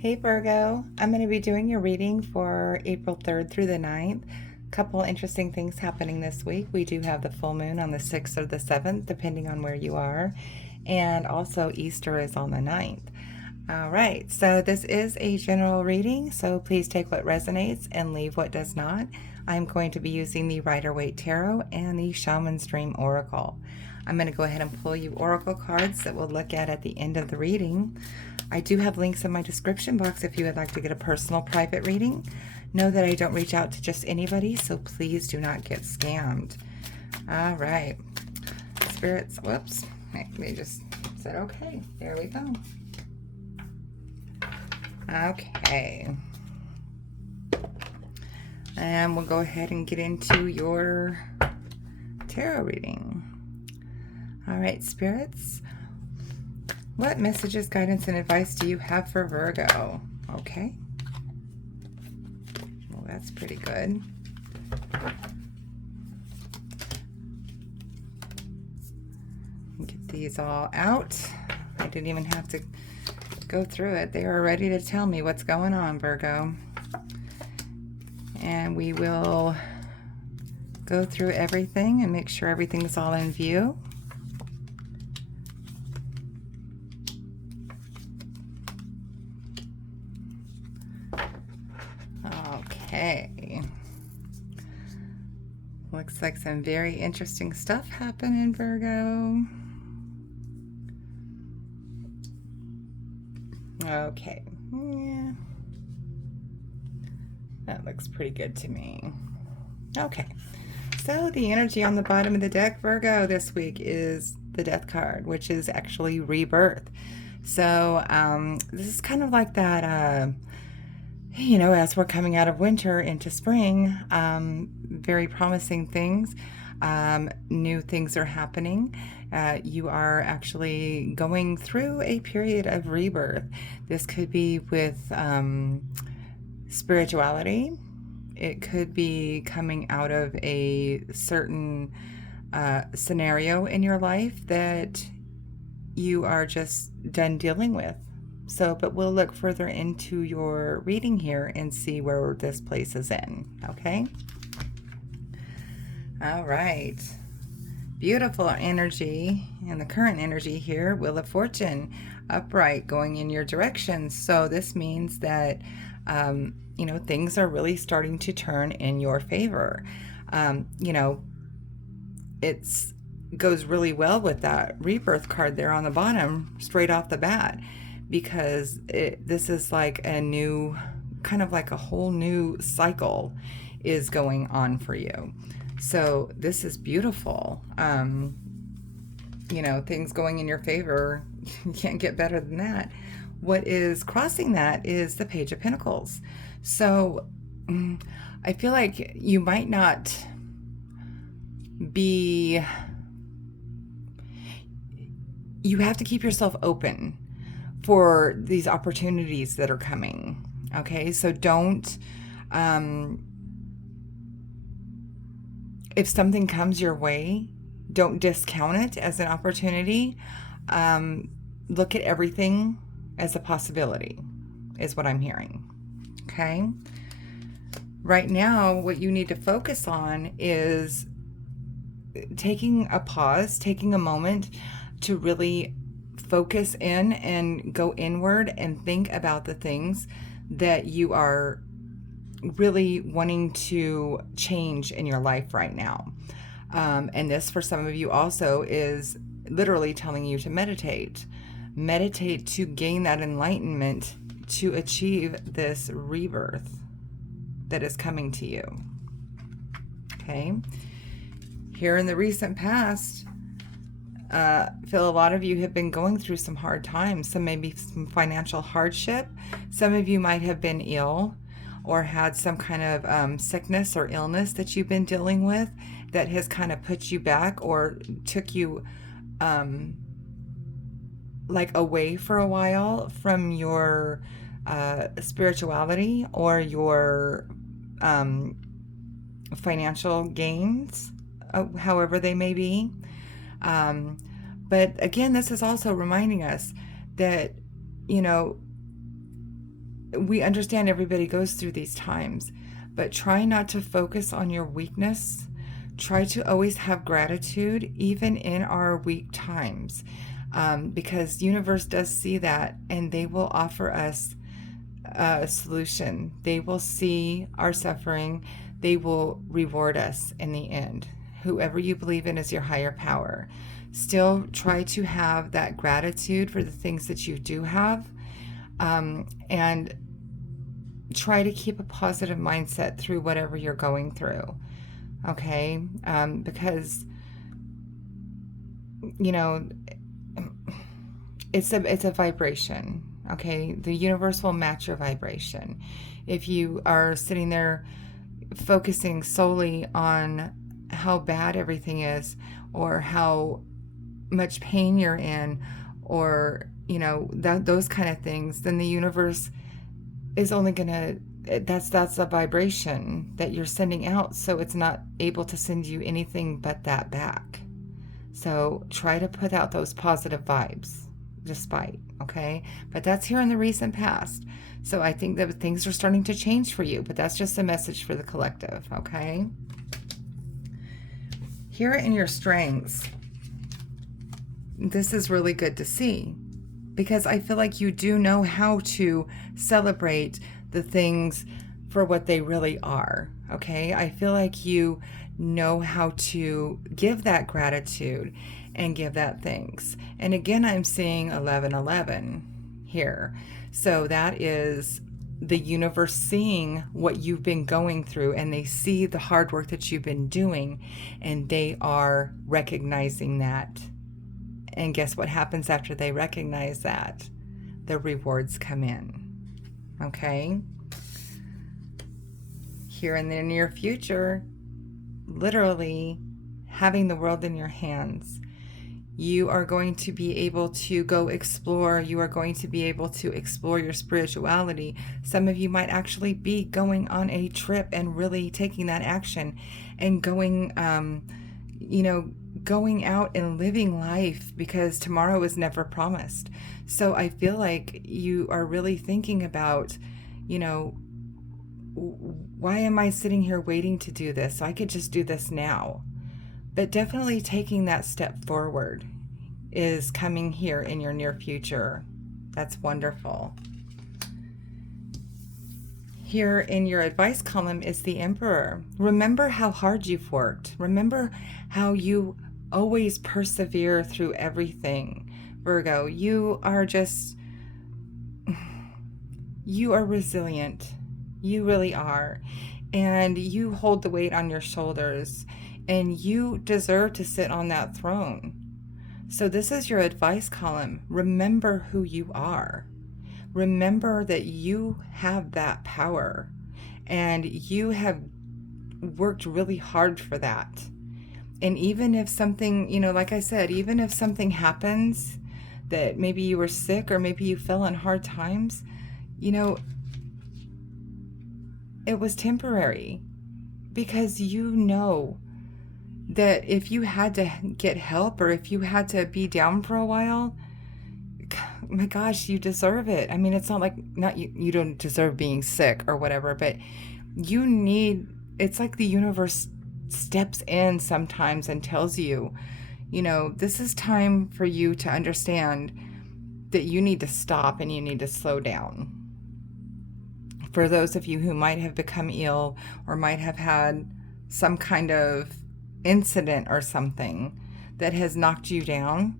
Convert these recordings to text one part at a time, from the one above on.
Hey Virgo, I'm going to be doing your reading for April 3rd through the 9th. Couple interesting things happening this week. We do have the full moon on the 6th or the 7th, depending on where you are. And also Easter is on the 9th. All right, so this is a general reading, so please take what resonates and leave what does not. I'm going to be using the Rider-Waite Tarot and the Shaman's Dream Oracle. I'm going to go ahead and pull you oracle cards that we'll look at the end of the reading. I do have links in my description box if you would like to get a personal private reading. Know that I don't reach out to just anybody, so please do not get scammed. All right. Spirits, whoops. They just said, okay, there we go. Okay. And we'll go ahead and get into your tarot reading. All right, spirits. What messages, guidance, and advice do you have for Virgo? Okay. Well, that's pretty good. Get these all out. I didn't even have to go through it. They are ready to tell me what's going on, Virgo. And we will go through everything and make sure everything's all in view. Okay. Looks like some very interesting stuff happening, Virgo. Okay. Yeah. That looks pretty good to me. Okay. So the energy on the bottom of the deck, Virgo, this week is the Death card, which is actually rebirth. So this is kind of like that, as we're coming out of winter into spring, very promising things. New things are happening. You are actually going through a period of rebirth. This could be with spirituality. It could be coming out of a certain scenario in your life that you are just done dealing with. So, but we'll look further into your reading here and see where this places in, okay? All right. Beautiful energy, and the current energy here, Wheel of Fortune, upright, going in your direction. So this means that, things are really starting to turn in your favor. It's goes really well with that rebirth card there on the bottom, straight off the bat, because this is like a new, kind of like a whole new cycle is going on for you. So this is beautiful. Things going in your favor. You can't get better than that. What is crossing that is the Page of Pentacles. So I feel like you might not be, you have to keep yourself open for these opportunities that are coming. Okay, so don't, if something comes your way, don't discount it as an opportunity. Look at everything as a possibility, is what I'm hearing. Okay. Right now, what you need to focus on is taking a pause, taking a moment to really focus in and go inward and think about the things that you are really wanting to change in your life right now. And this, for some of you also, is literally telling you to meditate. Meditate to gain that enlightenment to achieve this rebirth that is coming to you. Okay. Here in the recent past, feel a lot of you have been going through some hard times, some maybe some financial hardship. Some of you might have been ill or had some kind of sickness or illness that you've been dealing with that has kind of put you back or took you like away for a while from your spirituality or your financial gains, however they may be. But again, this is also reminding us that, we understand everybody goes through these times, but try not to focus on your weakness. Try to always have gratitude, even in our weak times, because universe does see that, and they will offer us a solution. They will see our suffering. They will reward us in the end. Whoever you believe in is your higher power. Still try to have that gratitude for the things that you do have, and try to keep a positive mindset through whatever you're going through. Okay? Because, you know, it's a vibration. Okay? The universe will match your vibration. If you are sitting there focusing solely on how bad everything is, or how much pain you're in, or those kind of things, then the universe is only gonna, that's a vibration that you're sending out, so it's not able to send you anything but that back. So try to put out those positive vibes despite, okay? But that's here in the recent past. So I think that things are starting to change for you, but that's just a message for the collective, okay? Here in your strengths, this is really good to see, because I feel like you do know how to celebrate the things for what they really are, okay? I feel like you know how to give that gratitude and give that thanks. And again, I'm seeing 1111 here. So that is the universe seeing what you've been going through, and they see the hard work that you've been doing, and they are recognizing that. And guess what happens after they recognize that? The rewards come in. Okay? Here in the near future, literally having the world in your hands, you are going to be able to go explore. You are going to be able to explore your spirituality. Some of you might actually be going on a trip and really taking that action and going, going out and living life, because tomorrow is never promised. So I feel like you are really thinking about, why am I sitting here waiting to do this? I could just do this now. But definitely taking that step forward is coming here in your near future. That's wonderful. Here in your advice column is the Emperor. Remember how hard you've worked. Remember how you always persevere through everything. Virgo, you are resilient. You really are. And you hold the weight on your shoulders, and you deserve to sit on that throne. So this is your advice column. Remember who you are. Remember that you have that power, and you have worked really hard for that. And even if something, like I said, even if something happens, that maybe you were sick or maybe you fell in hard times, it was temporary, because that if you had to get help, or if you had to be down for a while, my gosh, you deserve it. I mean, it's not like you don't deserve being sick or whatever, but it's like the universe steps in sometimes and tells you, this is time for you to understand that you need to stop and you need to slow down. For those of you who might have become ill or might have had some kind of incident or something that has knocked you down,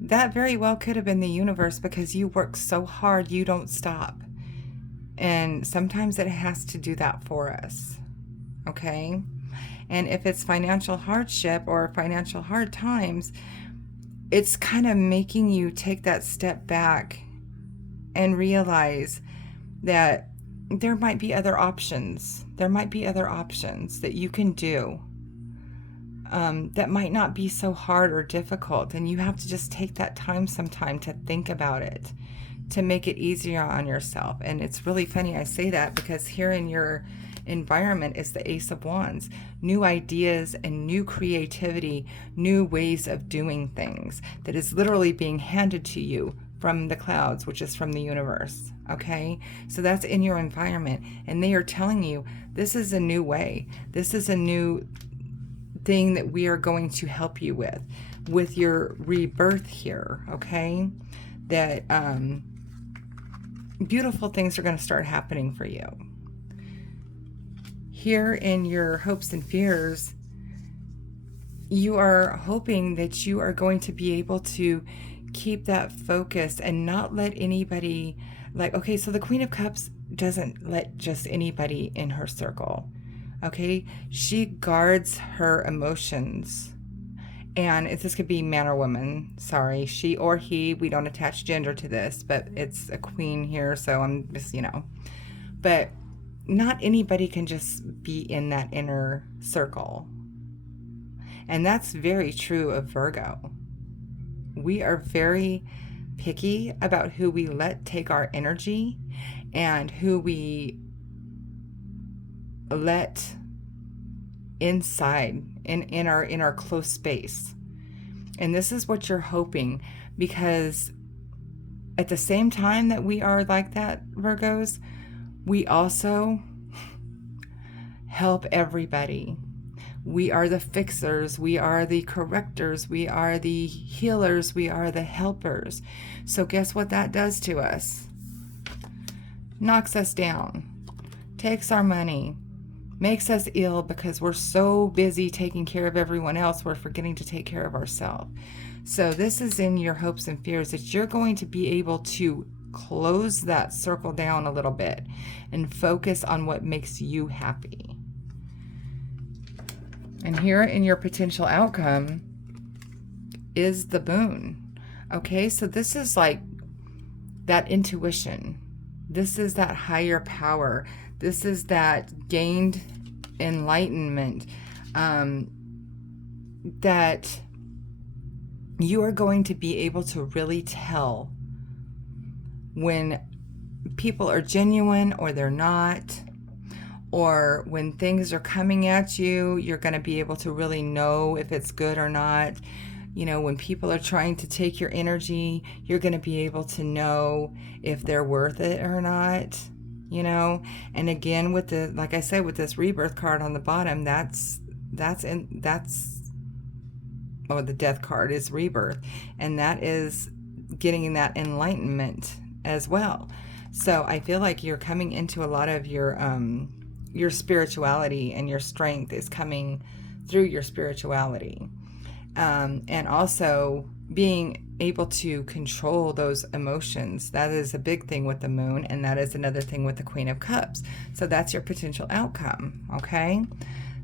that very well could have been the universe, because you work so hard, you don't stop. And sometimes it has to do that for us. Okay? And if it's financial hardship or financial hard times, it's kind of making you take that step back and realize that there might be other options. There might be other options that you can do that might not be so hard or difficult. And you have to just take that time sometime to think about it, to make it easier on yourself. And it's really funny I say that, because here in your environment is the Ace of Wands. New ideas and new creativity, new ways of doing things that is literally being handed to you from the clouds, which is from the universe. Okay, so that's in your environment, and they are telling you this is a new way. This is a new thing that we are going to help you with your rebirth here. Okay, that beautiful things are going to start happening for you. Here in your hopes and fears, you are hoping that you are going to be able to keep that focus and not let anybody, like, okay, so the Queen of Cups doesn't let just anybody in her circle. Okay, she guards her emotions. And this could be man or woman, sorry, she or he, we don't attach gender to this, but it's a queen here, so I'm just, but not anybody can just be in that inner circle. And that's very true of Virgo. We are very picky about who we let take our energy and who we let inside in our close space. And this is what you're hoping, because at the same time that we are like that, Virgos, we also help everybody. We are the fixers, we are the correctors, we are the healers, we are the helpers. So guess what that does to us? Knocks us down, takes our money, makes us ill because we're so busy taking care of everyone else, we're forgetting to take care of ourselves. So this is in your hopes and fears, that you're going to be able to close that circle down a little bit and focus on what makes you happy. And here in your potential outcome is the moon. Okay, so this is like that intuition. This is that higher power. This is that gained enlightenment, that you are going to be able to really tell when people are genuine or they're not, or when things are coming at you, you're going to be able to really know if it's good or not. When people are trying to take your energy, you're going to be able to know if they're worth it or not. And again, with like I said, with this rebirth card on the bottom, the death card is rebirth, and that is getting that enlightenment as well. So I feel like you're coming into a lot of your spirituality, and your strength is coming through your spirituality, and also being able to control those emotions. That is a big thing with the moon, and that is another thing with the Queen of Cups. So that's your potential outcome, okay?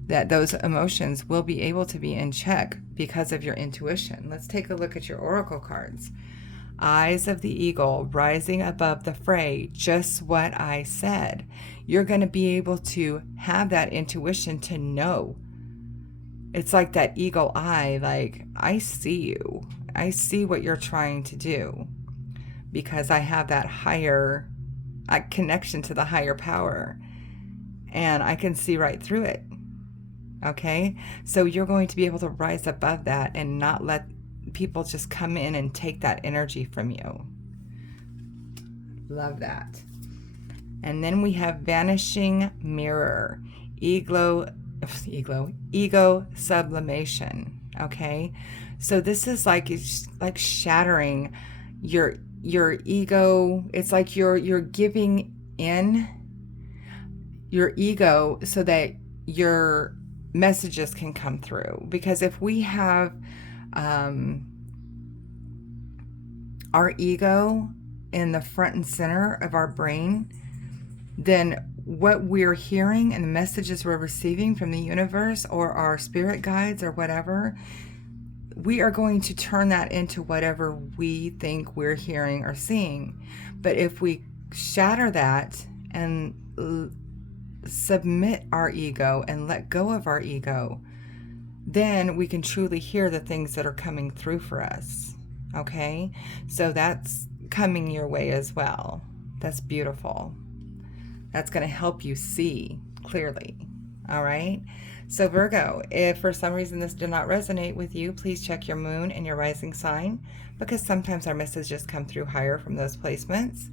That those emotions will be able to be in check because of your intuition. Let's take a look at your oracle cards. Eyes of the eagle rising above the fray, just what I said. You're going to be able to have that intuition to know. It's like that eagle eye, like, I see you. I see what you're trying to do, because I have that higher connection to the higher power, and I can see right through it. Okay? So you're going to be able to rise above that and not let people just come in and take that energy from you. Love that. And then we have vanishing mirror, ego sublimation. Okay, so this is like, it's like shattering your ego. It's like you're giving in your ego so that your messages can come through. Because if we have our ego in the front and center of our brain, then what we're hearing and the messages we're receiving from the universe or our spirit guides or whatever, we are going to turn that into whatever we think we're hearing or seeing. But if we shatter that and submit our ego and let go of our ego, then we can truly hear the things that are coming through for us. Okay? So that's coming your way as well. That's beautiful. That's going to help you see clearly. All right. So, Virgo, if for some reason this did not resonate with you, please check your moon and your rising sign because sometimes our messages come through higher from those placements.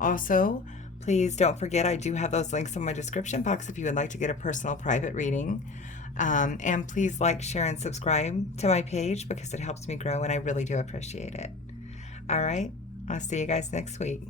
Also, please don't forget I do have those links in my description box if you would like to get a personal private reading. And please like, share, and subscribe to my page because it helps me grow and I really do appreciate it. All right. I'll see you guys next week.